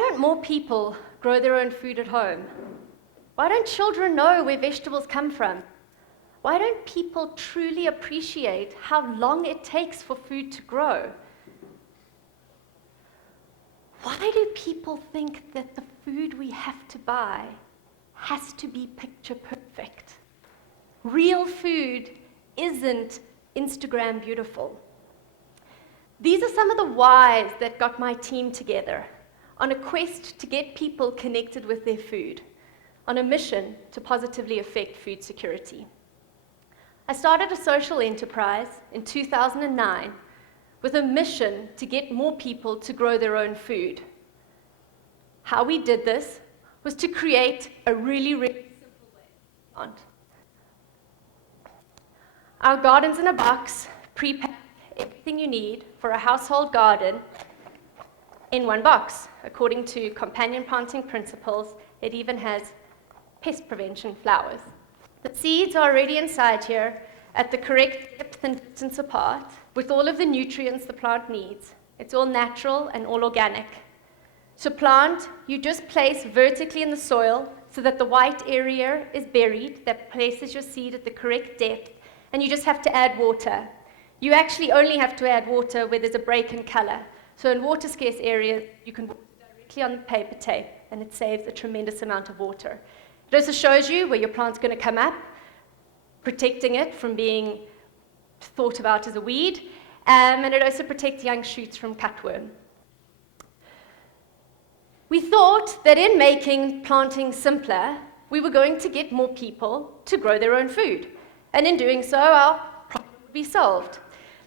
don't more people grow their own food at home? Why don't children know where vegetables come from? Why don't people truly appreciate how long it takes for food to grow? Why do people think that the food we have to buy has to be picture perfect? Real food isn't Instagram beautiful. These are some of the whys that got my team together on a quest to get people connected with their food, on a mission to positively affect food security. I started a social enterprise in 2009 with a mission to get more people to grow their own food. How we did this was to create a really, really simple way to plant. Our gardens in a box pre-pack everything you need for a household garden in one box. According to companion planting principles, it even has pest prevention flowers. The seeds are already inside here at the correct depth and distance apart with all of the nutrients the plant needs. It's all natural and all organic. To plant, you just place vertically in the soil so that the white area is buried, that places your seed at the correct depth, and you just have to add water. You actually only have to add water where there's a break in color. So in water-scarce areas, you can put it directly on the paper tape, and it saves a tremendous amount of water. It also shows you where your plant's going to come up, protecting it from being thought about as a weed, and it also protects young shoots from cutworm. We thought that in making planting simpler, we were going to get more people to grow their own food. And in doing so, our problem would be solved.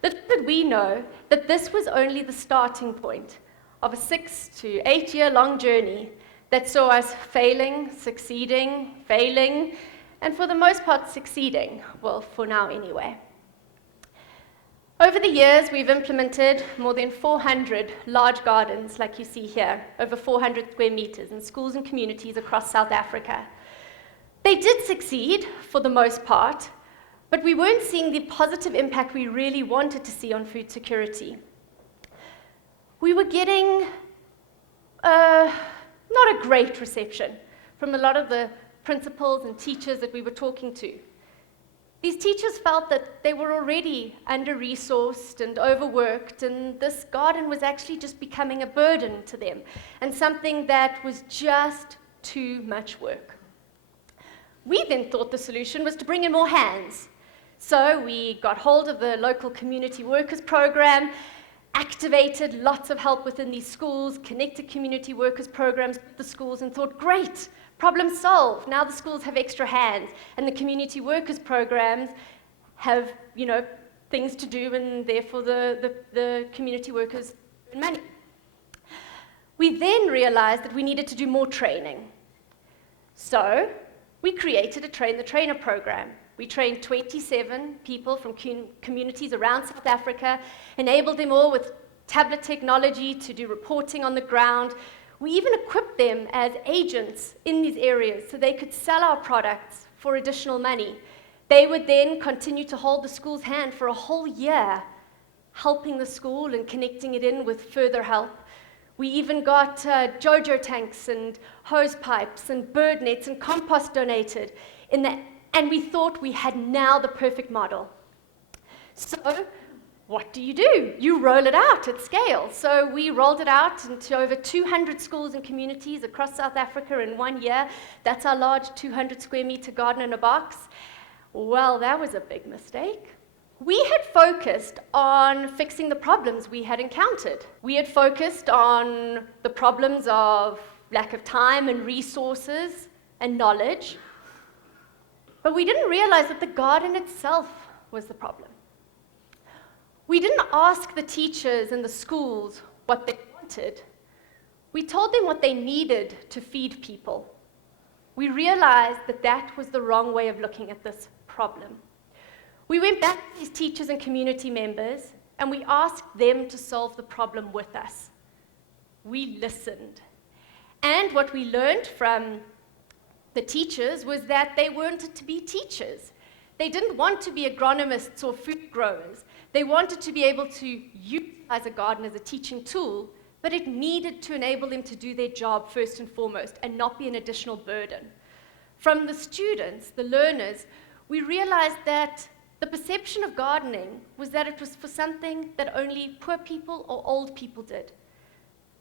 Little did we know that this was only the starting point of a 6 to 8 year long journey that saw us failing, succeeding, failing, and for the most part succeeding. Well, for now anyway. Over the years, we've implemented more than 400 large gardens, like you see here, over 400 square meters in schools and communities across South Africa. They did succeed for the most part, but we weren't seeing the positive impact we really wanted to see on food security. We were getting not a great reception from a lot of the principals and teachers that we were talking to. These teachers felt that they were already under-resourced and overworked, and this garden was actually just becoming a burden to them, and something that was just too much work. We then thought the solution was to bring in more hands. So we got hold of the local community workers program, activated lots of help within these schools, connected community workers programs with the schools, and thought, great, problem solved. Now the schools have extra hands, and the community workers programs have, things to do, and therefore the community workers earn money. We then realized that we needed to do more training. So we created a Train the Trainer program. We trained 27 people from communities around South Africa, enabled them all with tablet technology to do reporting on the ground. We even equipped them as agents in these areas so they could sell our products for additional money. They would then continue to hold the school's hand for a whole year, helping the school and connecting it in with further help. We even got JoJo tanks and hose pipes and bird nets and compost donated, and we thought we had now the perfect model. So what do? You roll it out at scale. So we rolled it out into over 200 schools and communities across South Africa in 1 year. That's our large 200 square meter garden in a box. Well, that was a big mistake. We had focused on fixing the problems we had encountered. We had focused on the problems of lack of time and resources and knowledge. But we didn't realize that the garden itself was the problem. We didn't ask the teachers in the schools what they wanted. We told them what they needed to feed people. We realized that that was the wrong way of looking at this problem. We went back to these teachers and community members, and we asked them to solve the problem with us. We listened. And what we learned from the teachers was that they wanted to be teachers. They didn't want to be agronomists or food growers. They wanted to be able to utilize a garden as a teaching tool but it needed to enable them to do their job first and foremost and not be an additional burden. From the students, the learners, we realized that the perception of gardening was that it was for something that only poor people or old people did.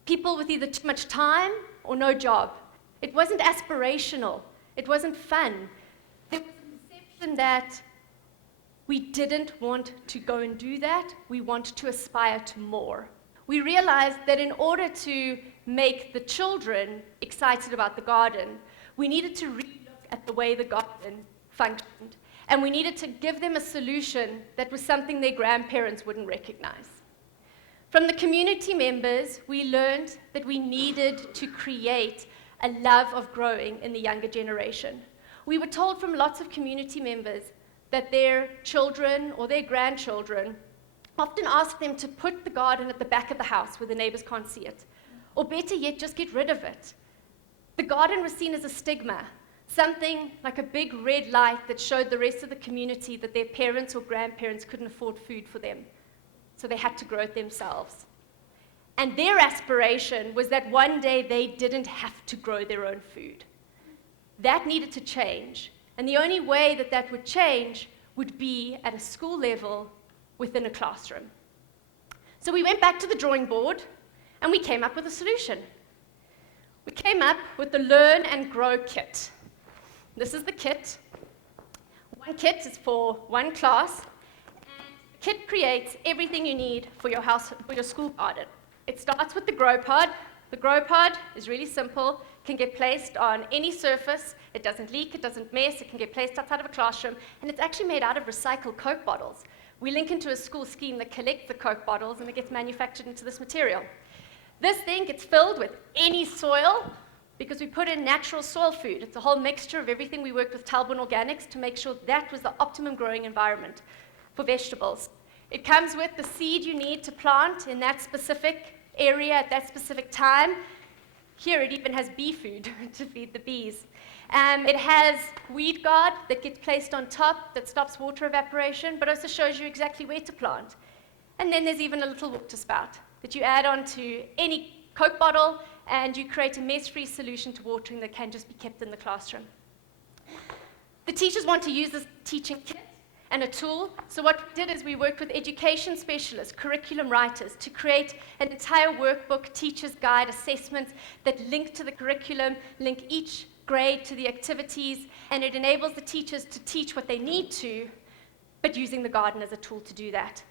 People with either too much time or no job. It wasn't aspirational. It wasn't fun. There was a perception that we didn't want to go and do that. We want to aspire to more. We realized that in order to make the children excited about the garden, we needed to relook at the way the garden functioned. And we needed to give them a solution that was something their grandparents wouldn't recognize. From the community members, we learned that we needed to create a love of growing in the younger generation. We were told from lots of community members that their children or their grandchildren often ask them to put the garden at the back of the house where the neighbors can't see it. Or better yet, just get rid of it. The garden was seen as a stigma, something like a big red light that showed the rest of the community that their parents or grandparents couldn't afford food for them. So they had to grow it themselves. And their aspiration was that one day they didn't have to grow their own food. That needed to change. And the only way that that would change would be at a school level within a classroom. So we went back to the drawing board and we came up with a solution. We came up with the Learn and Grow kit. This is the kit. One kit is for one class, and the kit creates everything you need for your house, for your school garden. It starts with the grow pod. The grow pod is really simple, can get placed on any surface. It doesn't leak, it doesn't mess, it can get placed outside of a classroom, and it's actually made out of recycled Coke bottles. We link into a school scheme that collects the Coke bottles, and it gets manufactured into this material. This thing gets filled with any soil, because we put in natural soil food. It's a whole mixture of everything. We worked with Talbot Organics to make sure that was the optimum growing environment for vegetables. It comes with the seed you need to plant in that specific area at that specific time. Here it even has bee food to feed the bees. It has weed guard that gets placed on top that stops water evaporation, but also shows you exactly where to plant. And then there's even a little water spout that you add onto any Coke bottle, and you create a mess-free solution to watering that can just be kept in the classroom. The teachers want to use this teaching kit and a tool, so what we did is we worked with education specialists, curriculum writers, to create an entire workbook, teacher's guide, assessments that link to the curriculum, link each grade to the activities, and it enables the teachers to teach what they need to, but using the garden as a tool to do that.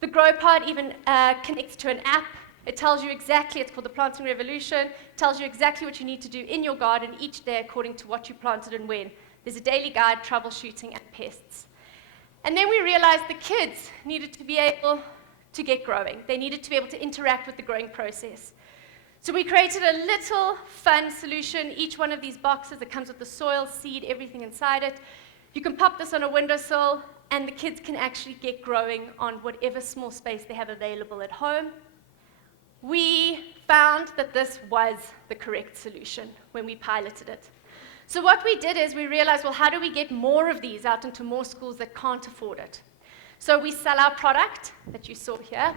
The Grow Pod even connects to an app. It tells you exactly, it's called the Planting Revolution, tells you exactly what you need to do in your garden each day according to what you planted and when. There's a daily guide, troubleshooting, and pests. And then we realized the kids needed to be able to get growing. They needed to be able to interact with the growing process. So we created a little fun solution. Each one of these boxes, it comes with the soil, seed, everything inside it. You can pop this on a windowsill, and the kids can actually get growing on whatever small space they have available at home. We found that this was the correct solution when we piloted it. So what we did is we realized, well, how do we get more of these out into more schools that can't afford it? So we sell our product that you saw here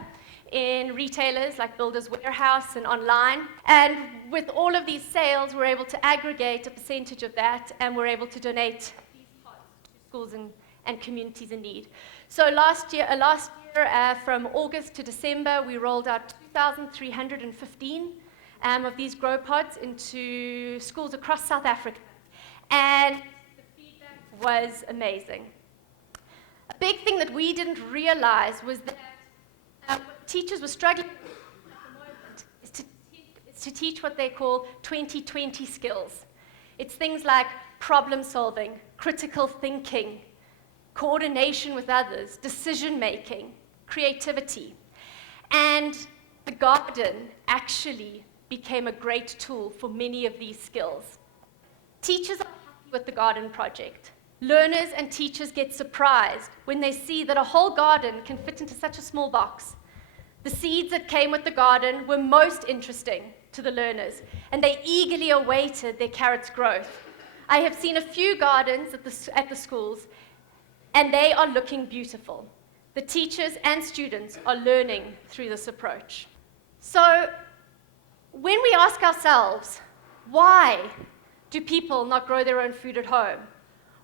in retailers like Builders Warehouse and online. And with all of these sales, we're able to aggregate a percentage of that, and we're able to donate these pods to schools and communities in need. So last year, from August to December, we rolled out 2,315 of these grow pods into schools across South Africa. And the feedback was amazing. A big thing that we didn't realize was that what teachers were struggling with at the moment is to teach what they call 2020 skills. It's things like problem solving, critical thinking, coordination with others, decision making, creativity. And the garden actually became a great tool for many of these skills. Teachers are happy with the garden project. Learners and teachers get surprised when they see that a whole garden can fit into such a small box. The seeds that came with the garden were most interesting to the learners, and they eagerly awaited their carrots' growth. I have seen a few gardens at the schools, and they are looking beautiful. The teachers and students are learning through this approach. So when we ask ourselves, why do people not grow their own food at home?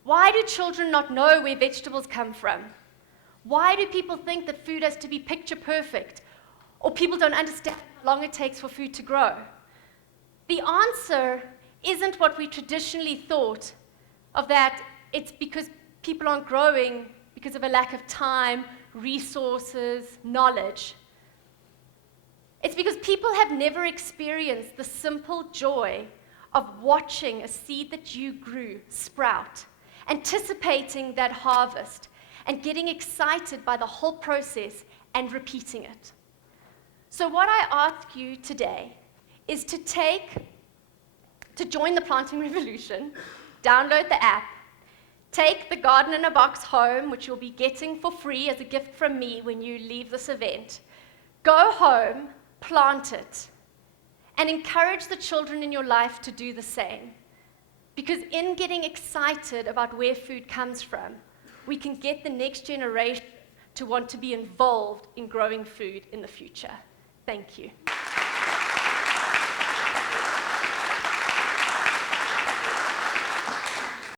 Why do children not know where vegetables come from? Why do people think that food has to be picture perfect? Or people don't understand how long it takes for food to grow? The answer isn't what we traditionally thought of, that it's because people aren't growing because of a lack of time, resources, knowledge. It's because people have never experienced the simple joy of watching a seed that you grew sprout, anticipating that harvest, and getting excited by the whole process and repeating it. So what I ask you today is to join the planting revolution, download the app, take the Garden in a Box home, which you'll be getting for free as a gift from me when you leave this event. Go home, plant it, and encourage the children in your life to do the same. Because in getting excited about where food comes from, we can get the next generation to want to be involved in growing food in the future. Thank you.